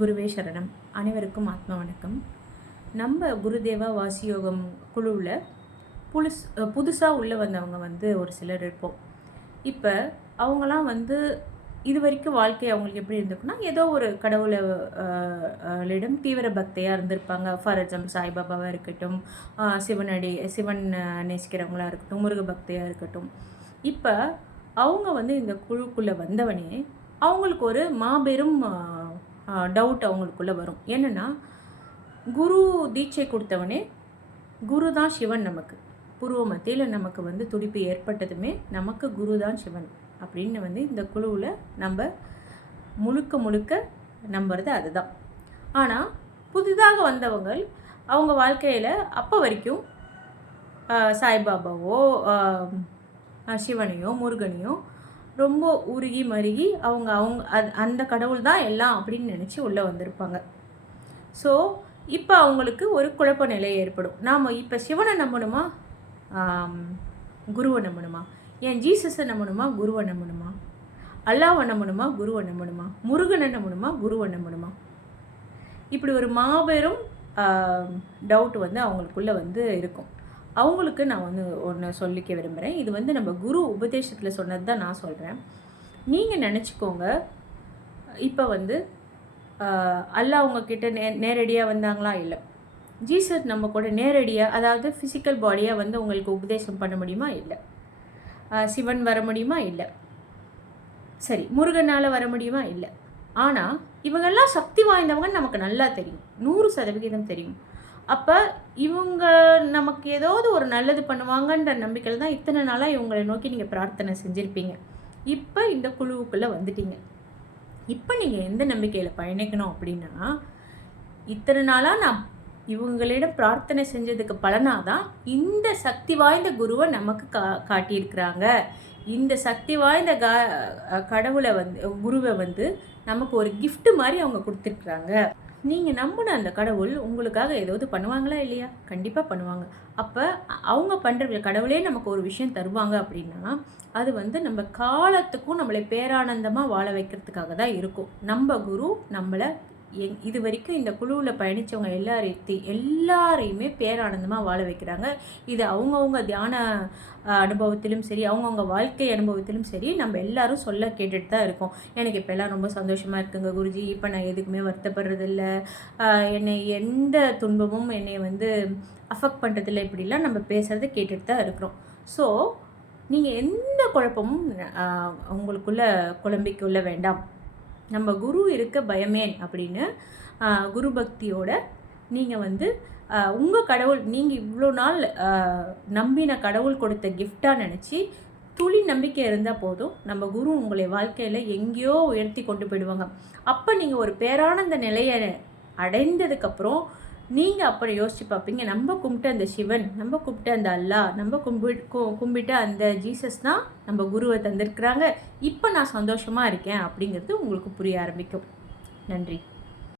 குருவே சரணம். அனைவருக்கும் ஆத்ம வணக்கம். நம்ம குருதேவா வாசியோகம் குழுவில் புதுஸ் புதுசாக உள்ளே வந்தவங்க வந்து ஒரு சிலர் இருப்போம். இப்போ அவங்களாம் வந்து இது வரைக்கும் வாழ்க்கை அவங்களுக்கு எப்படி இருந்திருக்குன்னா ஏதோ ஒரு கடவுளை தீவிர பக்தியாக இருந்திருப்பாங்க. ஃபார் எக்ஸாம்பிள் சாய்பாபாவாக இருக்கட்டும் சிவனடி சிவன் நேசிக்கிறவங்களாக நேசிக்கிறவங்களா இருக்கட்டும் முருக பக்தியாக இருக்கட்டும். இப்போ அவங்க வந்து இந்த குழுக்குள்ளே வந்தவனே அவங்களுக்கு ஒரு மாபெரும் டவுட் அவங்களுக்குள்ளே வரும். என்னென்னா குரு தீட்சை கொடுத்தவனே குரு தான் சிவன் நமக்கு. பூர்வ மத்தியில் நமக்கு வந்து துடிப்பு ஏற்பட்டதுமே நமக்கு குரு தான் சிவன் அப்படின்னு வந்து இந்த குழுவில் நம்ம முழுக்க முழுக்க நம்புறது அதுதான். ஆனால் புதிதாக வந்தவங்க அவங்க வாழ்க்கையில் அப்போ வரைக்கும் சாய்பாபாவோ சிவனையோ முருகனையோ ரொம்ப உருகி மருகி அவங்க அவங்க அது அந்த கடவுள் தான் எல்லாம் அப்படின்னு நினச்சி உள்ளே வந்திருப்பாங்க. ஸோ இப்போ அவங்களுக்கு ஒரு குழப்ப நிலை ஏற்படும். நாம் இப்போ சிவனை நம்பணுமா? குருவை நம்பணுமா? ஏன் ஜீசஸை நம்பணுமா? குருவை நம்பணுமா? அல்லாவை நம்பணுமா? குருவை நம்பணுமா? முருகனை நம்பணுமா? குருவை நம்பணுமா? இப்படி ஒரு மாபெரும் டவுட் வந்து அவங்களுக்குள்ளே வந்து இருக்கும். அவங்களுக்கு நான் வந்து ஒன்று சொல்லிக்க விரும்புகிறேன் இது வந்து நம்ம குரு உபதேசத்தில் சொன்னது தான் நான் சொல்கிறேன் நீங்கள் நினச்சிக்கோங்க இப்போ வந்து அல்லா அவங்கக்கிட்ட உங்ககிட்ட நே நேரடியாக வந்தாங்களா? இல்லை. ஜீசஸ் நம்ம கூட நேரடியாக அதாவது ஃபிசிக்கல் பாடியாக வந்து உங்களுக்கு உபதேசம் பண்ண முடியுமா? இல்லை. சிவன் வர முடியுமா? இல்லை. சரி முருகனால் வர முடியுமா? இல்லை. ஆனால் இவங்கெல்லாம் சக்தி வாய்ந்தவங்கன்னு நமக்கு நல்லா தெரியும். நூறு சதவிகிதம் தெரியும். அப்போ இவங்க நமக்கு ஏதாவது ஒரு நல்லது பண்ணுவாங்கன்ற நம்பிக்கையில் தான் இத்தனை நாளாக இவங்களை நோக்கி நீங்கள் பிரார்த்தனை செஞ்சுருப்பீங்க. இப்போ இந்த குழுவுக்குள்ளே வந்துட்டீங்க. இப்போ நீங்கள் எந்த நம்பிக்கையில் பயணிக்கணும் அப்படின்னா இத்தனை நாளாக நான் இவங்களிடம் பிரார்த்தனை செஞ்சதுக்கு பலனாக தான் இந்த சக்தி வாய்ந்த குருவை நமக்கு கா காட்டியிருக்கிறாங்க. இந்த சக்தி வாய்ந்த க கடவுளை வந்து குருவை வந்து நமக்கு ஒரு கிஃப்ட் மாதிரி அவங்க கொடுத்துருக்குறாங்க. நீங்கள் நம்பின அந்த கடவுள் உங்களுக்காக ஏதாவது பண்ணுவாங்களா இல்லையா? கண்டிப்பாக பண்ணுவாங்க. அப்போ அவங்க பண்ணுற கடவுளே நமக்கு ஒரு விஷயம் தருவாங்க அப்படின்னா அது வந்து நம்ம காலத்துக்கும் நம்மளை பேரானந்தமாக வாழ வைக்கிறதுக்காக தான் இருக்கும். நம்ம குரு நம்மளை எங் இது வரைக்கும் இந்த குழுவில் பயணித்தவங்க எல்லாரையும் எல்லாரையுமே பேரானந்தமாக வாழ வைக்கிறாங்க. இது அவங்கவுங்க தியான அனுபவத்திலும் சரி அவங்கவுங்க வாழ்க்கை அனுபவத்திலும் சரி நம்ம எல்லாரும் சொல்ல கேட்டுட்டு தான் இருக்கோம். எனக்கு இப்போல்லாம் ரொம்ப சந்தோஷமாக இருக்குங்க குருஜி. இப்போ நான் எதுக்குமே வருத்தப்படுறதில்ல. என்னை எந்த துன்பமும் என்னை வந்து அஃபெக்ட் பண்ணுறதில்ல இப்படிலாம் நம்ம பேசுகிறத கேட்டுட்டு தான் இருக்கிறோம். ஸோ நீங்கள் எந்த குழப்பமும் ஆஹ் உங்களுக்குள்ள குழம்பிக்குள்ள வேண்டாம். நம்ம குரு இருக்க பயமேன் அப்படின்னு குரு பக்தியோட நீங்கள் வந்து உங்கள் கடவுள் நீங்கள் இவ்வளோ நாள் நம்பின கடவுள் கொடுத்த கிஃப்டாக நினச்சி துளி நம்பிக்கை இருந்தால் போதும். நம்ம குரு உங்களை வாழ்க்கையில் எங்கேயோ உயர்த்தி கொண்டு போயிடுவாங்க. அப்போ நீங்கள் ஒரு பேரானந்த நிலையை அடைந்ததுக்கப்புறம் நீங்கள் அப்புறம் யோசிச்சு பார்ப்பீங்க. நம்ம கும்பிட்ட அந்த சிவன் நம்ம கும்பிட்ட அந்த அல்லாஹ் நம்ம கும்பிட்டு கும்பிட்டு கும்பிட்ட அந்த ஜீசஸ் தான் நம்ம குருவை தந்திருக்கிறாங்க. இப்போ நான் சந்தோஷமாக இருக்கேன் அப்படிங்கிறது உங்களுக்கு புரிய ஆரம்பிக்கும். நன்றி.